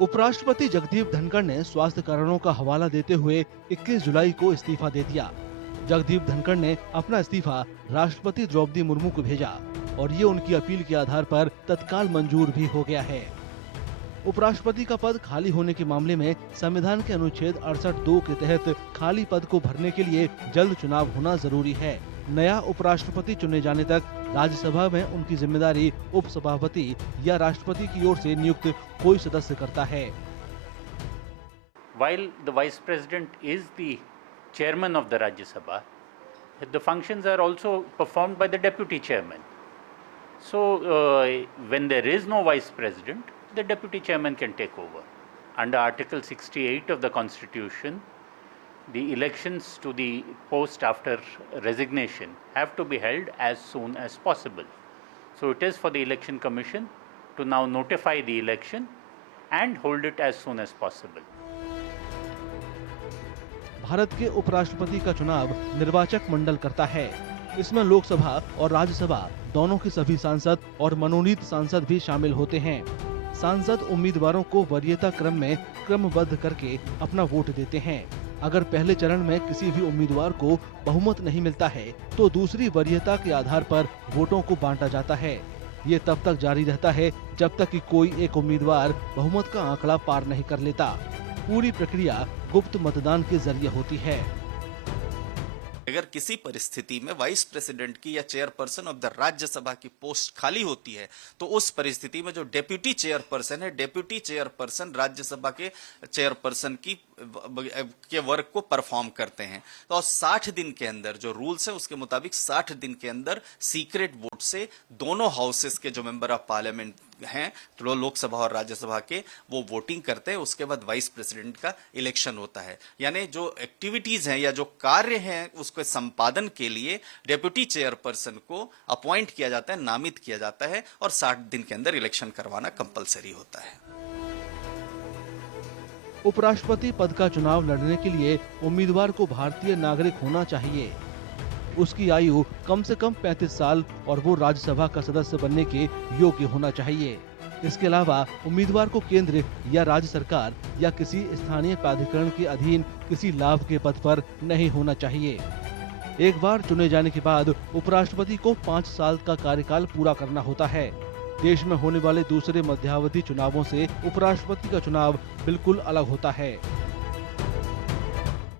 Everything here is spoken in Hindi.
उपराष्ट्रपति जगदीप धनखड़ ने स्वास्थ्य कारणों का हवाला देते हुए 21 जुलाई को इस्तीफा दे दिया। जगदीप धनखड़ ने अपना इस्तीफा राष्ट्रपति द्रौपदी मुर्मू को भेजा और ये उनकी अपील के आधार पर तत्काल मंजूर भी हो गया है। उपराष्ट्रपति का पद खाली होने के मामले में संविधान के अनुच्छेद 68(2) के तहत खाली पद को भरने के लिए जल्द चुनाव होना जरूरी है। नया उपराष्ट्रपति चुने जाने तक राज्यसभा में उनकी जिम्मेदारी उपसभापति या राष्ट्रपति की ओर से नियुक्त कोई सदस्य करता है। While the Vice President is the Chairman of the Rajya Sabha, the functions are also performed by the Deputy Chairman. So, when there is no Vice President, the Deputy Chairman can take over. Under Article 68 of the Constitution, the elections to the post after resignation have to be held as soon as possible. So it is for the Election Commission to now notify the election and hold it as soon as possible. Bharat के उपराष्ट्रपति का चुनाव निर्वाचक मंडल करता है। इसमें लोकसभा और राज्यसभा दोनों के सभी सांसद और मनोनीत सांसद भी शामिल होते हैं। सांसद उम्मीदवारों को वरीयता क्रम में क्रमबद्ध करके अपना वोट देते हैं। अगर पहले चरण में किसी भी उम्मीदवार को बहुमत नहीं मिलता है तो दूसरी वरीयता के आधार पर वोटों को बांटा जाता है। ये तब तक जारी रहता है जब तक कि कोई एक उम्मीदवार बहुमत का आंकड़ा पार नहीं कर लेता। पूरी प्रक्रिया गुप्त मतदान के जरिए होती है। अगर किसी परिस्थिति में वाइस प्रेसिडेंट की या चेयरपर्सन ऑफ द राज्यसभा की पोस्ट खाली होती है तो उस परिस्थिति में जो डेप्यूटी चेयरपर्सन है, डेप्यूटी चेयरपर्सन राज्यसभा के चेयरपर्सन के वर्क को परफॉर्म करते हैं। तो 60 दिन के अंदर जो रूल्स है उसके मुताबिक 60 दिन के अंदर सीक्रेट वोट से दोनों हाउसेस के जो मेंबर ऑफ पार्लियामेंट हैं, तो लोकसभा और राज्यसभा के, वो वोटिंग करते हैं। उसके बाद वाइस प्रेसिडेंट का इलेक्शन होता है। यानी जो एक्टिविटीज हैं या जो कार्य हैं उसके संपादन के लिए डेप्यूटी चेयरपर्सन को अपॉइंट किया जाता है, नामित किया जाता है और 60 दिन के अंदर इलेक्शन करवाना कंपलसरी होता है। उपराष्ट्रपति पद का चुनाव लड़ने के लिए उम्मीदवार को भारतीय नागरिक होना चाहिए। उसकी आयु कम से कम 35 साल और वो राज्यसभा का सदस्य बनने के योग्य होना चाहिए। इसके अलावा उम्मीदवार को केंद्र या राज्य सरकार या किसी स्थानीय प्राधिकरण के अधीन किसी लाभ के पद पर नहीं होना चाहिए। एक बार चुने जाने के बाद उपराष्ट्रपति को 5 साल का कार्यकाल पूरा करना होता है। देश में होने वाले दूसरे मध्यावधि चुनावों से उपराष्ट्रपति का चुनाव बिल्कुल अलग होता है।